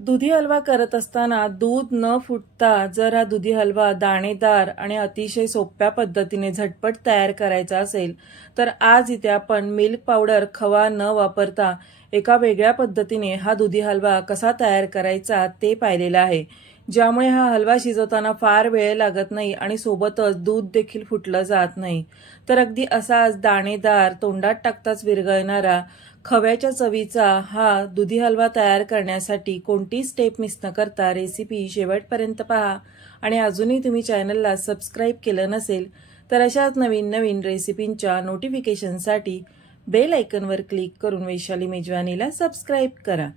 दुधी हलवा करत असताना दूध न फुटता जर हा दुधी हलवा दाणेदार आणि अतिशय सोप्या पद्धतीने झटपट तयार करायचा असेल तर आज इथे आपण मिल्क पावडर खवा न वापरता एका वेगळ्या पद्धतीने हा दुधी हलवा कसा तयार करायचा ते पाहिलेला आहे, ज्यामुळे हा हलवा शिजवताना फार वेळ लागत नाही आणि सोबतच दूध देखील फुटलं जात नाही। तर अगदी असाच दाणेदार तोंडात टाकताच विरघळणारा खव्याच्या चवीचा हा दुधी हलवा तयार करण्यासाठी कोणती स्टेप मिस न करता रेसिपी शेवटपर्यंत पहा आणि अजूनही तुम्ही चॅनलला सबस्क्राइब केलं नसेल तर अशाच नवीन नवीन रेसिपींच्या नोटिफिकेशनसाठी बेल आयकॉनवर क्लिक करून वैशाली मेजवानीला सबस्क्राइब करा।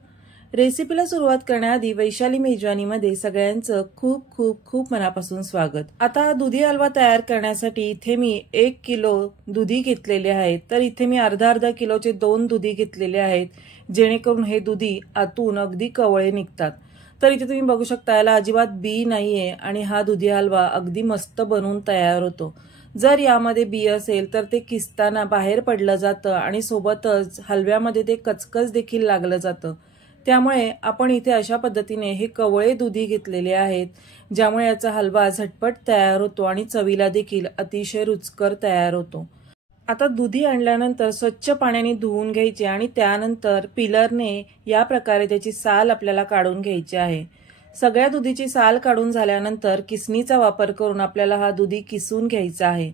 रेसिपीला सुरुवात करण्याआधी वैशाली मेजवानीमध्ये सगळ्यांचं खूप खूप खूप मनापासून स्वागत। आता दुधी हलवा तयार करण्यासाठी इथे मी 1 किलो दुधी घेतलेले आहेत, तर इथे मी अर्धा किलोचे 2 दुधी घेतलेले आहेत, जेणेकरून हे दुधी आतून अगदी कवळे निघतात। तर इथे तुम्ही बघू शकता याला अजिबात बी नाहीये आणि हा दुधी हलवा अगदी मस्त बनून तयार होतो। जर यामध्ये बी असेल तर ते किसताना बाहेर पडलं जातं आणि सोबतच हलव्यामध्ये ते कचकच देखील लागलं जातं। त्यामुळे आपण इथे अशा पद्धतीने हे कवळे दुधी घेतलेले आहेत, ज्यामुळे याचा हलवा झटपट तयार होतो आणि चवीला देखील अतिशय रुचकर तयार होतो। आता दुधी आणल्यानंतर स्वच्छ पाण्याने धुवून घ्यायचे आणि त्यानंतर पिलरने या प्रकारे त्याची साल आपल्याला काढून घ्यायची आहे। सगळ्या दुधीची साल काढून झाल्यानंतर किसणीचा वापर करून आपल्याला हा दुधी किसून घ्यायचा आहे।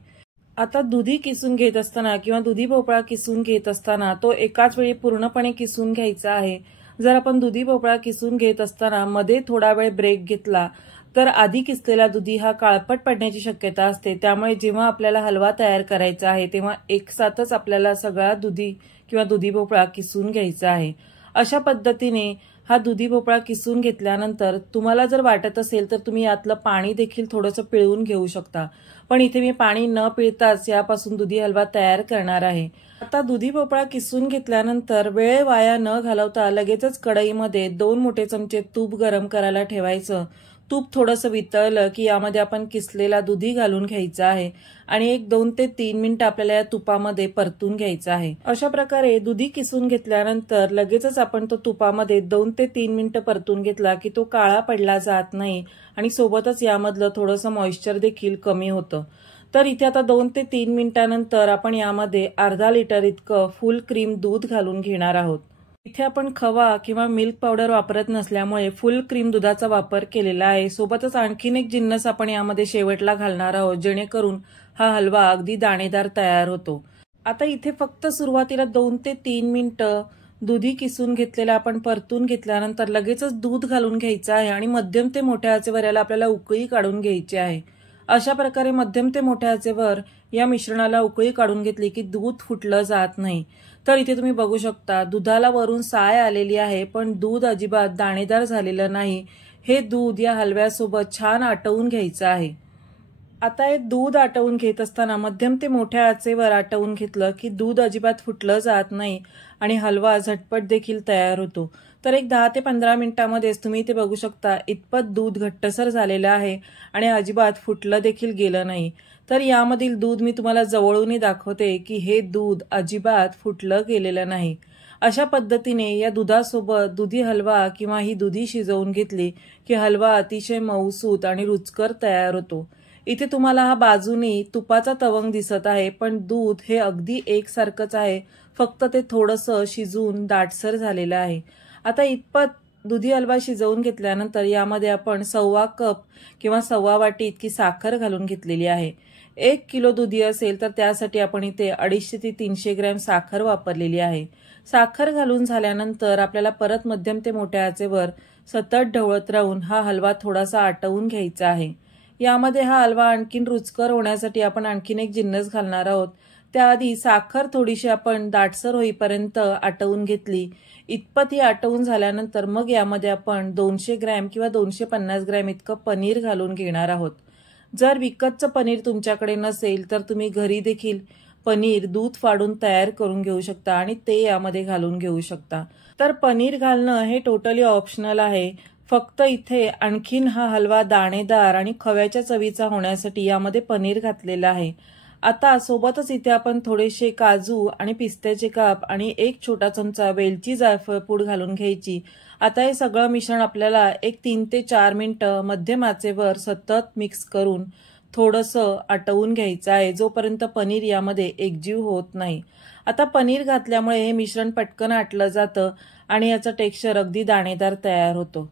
आता दुधी किसून घेत असताना किंवा दुधी भोपळा किसून घेत असताना तो एकाच वेळी पूर्णपणे किसून घ्यायचा आहे। जर आपण दुधी भोपळा किसून घेत असताना मध्ये थोडा वेळ ब्रेक घेतला तर आधी किसलेला दुधी हा काळपट पडण्याची शक्यता असते। त्यामुळे जेव्हा आपल्याला हलवा तयार करायचा आहे तेव्हा एकसाथच आपल्याला सगळा दुधी किंवा दुधी भोपळा किसून घ्यायचा आहे। अशा पद्धतीने हा दुधी भोपळा किसून घेतल्यानंतर तुम्हाला जर वाटत असेल तर तुम्ही यातलं पाणी देखील थोडंसं पिळून घेऊ शकता, पण इथे मी पाणी न पिळताच यापासून दुधी हलवा तयार करणार आहे। आता दुधी भोपळा किसून घेतल्यानंतर वेळ वाया न घालवता लगेचच कढईमध्ये 2 मोठे चमचे तूप गरम करायला ठेवायचं। तूप थोडंसं वितळलं की यामध्ये आपण किसलेला दुधी घालून घ्यायचा आहे आणि एक 2 ते 3 मिनिटं आपल्याला या तुपामध्ये परतून घ्यायचं आहे। अशा प्रकारे दुधी किसून घेतल्यानंतर लगेचच आपण तो तुपामध्ये 2 ते 3 मिनिटं परतून घेतला की तो काळा पडला जात नाही आणि सोबतच यामधलं थोडंसं मॉइश्चर देखील कमी होतं। तर इथे आता 2 ते 3 मिनिटांनंतर आपण यामध्ये अर्धा लिटर इतकं फुल क्रीम दूध घालून घेणार आहोत। इथे आपण खवा किंवा मिल्क पावडर वापरत नसल्यामुळे फुल क्रीम दुधाचा वापर केलेला आहे। सोबतच आणखीन एक जिन्नस आपण यामध्ये शेवटला घालणार आहोत, जेणेकरून हा हलवा अगदी दाणेदार तयार होतो। आता इथे फक्त सुरुवातीला 2 ते 3 मिनिटं दुधी किसून घेतलेला आपण परतून घेतल्यानंतर लगेचच दूध घालून घ्यायचं आहे आणि मध्यम ते मोठ्या आचेवर याला आपल्याला उकळी काढून घ्यायची आहे। अशा प्रकारे मध्यम ते मोठ्या आचेवर या मिश्रणाला उकळी काढून घेतली की दूध फुटलं जात नाही। तर इथे तुम्ही बघू शकता दुधाला वरून साय आलेली आहे, पण दूध अजिबात दाणेदार झालेलं नाही। हे दूध या हलव्यासोबत छान आटवून घ्यायचं आहे। आता हे दूध आटवून घेत असताना मध्यम ते मोठ्या आचेवर आटवून घेतलं की दूध अजिबात फुटलं जात नाही आणि हलवा झटपट देखील तयार होतो। तर एक 10 ते 15 मिनिटांमध्येच तुम्ही इथे बघू शकता इतपत दूध घट्टसर झालेलं आहे आणि अजिबात फुटलं देखील गेलं नाही। तर यामधील दूध मी तुम्हाला जवळूनही दाखवते की हे दूध अजिबात फुटलं गेलेलं नाही। अशा पद्धतीने या दुधासोबत दुधी हलवा किंवा ही दुधी शिजवून घेतली की हलवा अतिशय मऊसूत आणि रुचकर तयार होतो। इथे तुम्हाला हा बाजूनी तुपाचा तवंग दिसत आहे, पण दूध हे अगदी एकसारखंच आहे, फक्त ते थोडंसं शिजून दाटसर झालेलं आहे। आता इतपत दुधी हलवा शिजवून घेतल्यानंतर यामध्ये आपण 1.25 कप किंवा 1.25 वाटी इतकी साखर घालून घेतलेली आहे। 1 किलो दुधी असेल तर त्यासाठी आपण इथे 250 ते 300 ग्रॅम साखर वापरलेली आहे। साखर घालून झाल्यानंतर आपल्याला परत मध्यम ते मोठ्या आचेवर सतत ढवळत राहून हा हलवा थोडासा आटवून घ्यायचा आहे। यामध्ये हा हलवा आणखीन रुचकर होण्यासाठी आपण आणखीन एक जिन्नस घालणार आहोत। त्याआधी साखर थोडीशी आपण दाटसर होईपर्यंत आटवून घेतली। इतपत ही आटवून झाल्यानंतर मग यामध्ये आपण 200 ग्रॅम किंवा 250 ग्रॅम इतकं पनीर घालून घेणार आहोत। जर विकतचं पनीर तुमच्याकडे नसेल तर तुम्ही घरी देखील पनीर दूध फाडून तयार करून घेऊ शकता आणि ते यामध्ये घालून घेऊ शकता। तर पनीर घालणं हे टोटली ऑप्शनल आहे। फक्त इथे आणखीन हा हलवा दाणेदार आणि खव्याच्या चवीचा होण्यासाठी यामध्ये पनीर घातलेलं आहे। आता सोबतच इथे आपण थोडेसे काजू आणि पिस्त्याचे काप आणि 1 छोटा चमचा वेलची जायफळ पूड घालून घ्यायची आता हे सगळं मिश्रण आपल्याला एक 3 ते 4 मिनिटं मध्यम आचेवर सतत मिक्स करून थोडंसं आटवून घ्यायचं आहे, जोपर्यंत पनीर यामध्ये एकजीव होत नाही। आता पनीर घातल्यामुळे हे मिश्रण पटकन आटलं जातं आणि याचा टेक्स्चर अगदी दाणेदार तयार होतो।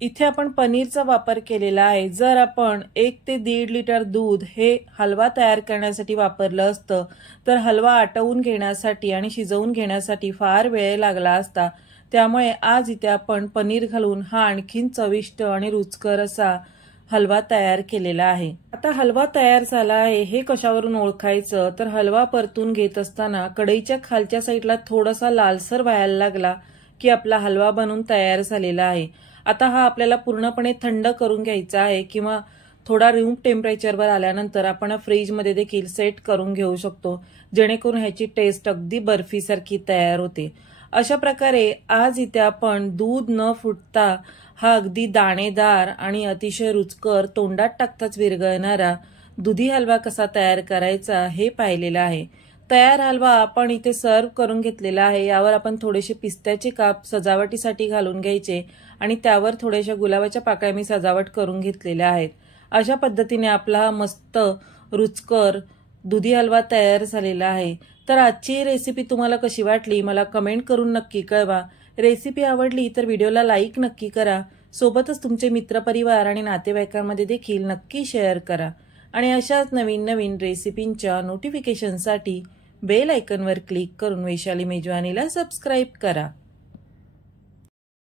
इथे आपण पनीरचा वापर केलेला आहे। जर आपण 1 ते 1.5 लिटर दूध हे हलवा तयार करण्यासाठी वापरलं असतं तर हलवा आटवून घेण्यासाठी आणि शिजवून घेण्यासाठी फार वेळ लागला असता। त्यामुळे आज इथे आपण पनीर घालून हा आणखीन चविष्ट आणि रुचकर असा हलवा तयार केलेला आहे। आता हलवा तयार झाला आहे हे कशावरून ओळखायचं तर हलवा परतून घेत असताना कढईच्या खालच्या साईडला थोडासा लालसर व्हायला लागला की आपला हलवा बनून तयार झालेला आहे। आता हा आपल्याला पूर्णपणे थंड करून घ्यायचा आहे किंवा थोडा रूम टेम्परेचरवर आल्यानंतर आपण फ्रीजमध्ये देखील सेट करून घेऊ शकतो, जेणेकरून ह्याची टेस्ट अगदी बर्फीसारखी तयार होते। अशा प्रकारे आज इथे आपण दूध न फुटता हा अगदी दाणेदार आणि अतिशय रुचकर तोंडात टाकताच विरघळणारा दुधी हलवा कसा तयार करायचा हे पाहिलेलं आहे। तयार हलवा आपण इथे सर्व करून घेतलेला आहे। यावर आपण थोडेसे पिस्त्याचे काप सजावटीसाठी घालून घ्यायचे आणि त्यावर थोड्याशा गुलाबाच्या पाकळ्या मी सजावट करून घेतलेल्या आहेत। अशा पद्धतीने आपला हा मस्त रुचकर दुधी हलवा तयार झालेला आहे। तर आजची रेसिपी तुम्हाला कशी वाटली मला कमेंट करून नक्की कळवा। रेसिपी आवडली तर व्हिडिओला लाईक नक्की करा, सोबतच तुमचे मित्रपरिवार आणि नातेवाईकांमध्ये देखील नक्की शेअर करा आणि अशाच नवीन नवीन रेसिपींच्या नोटिफिकेशनसाठी बेल आयकॉनवर क्लिक करून वैशाली मेजवानीला सबस्क्राईब करा।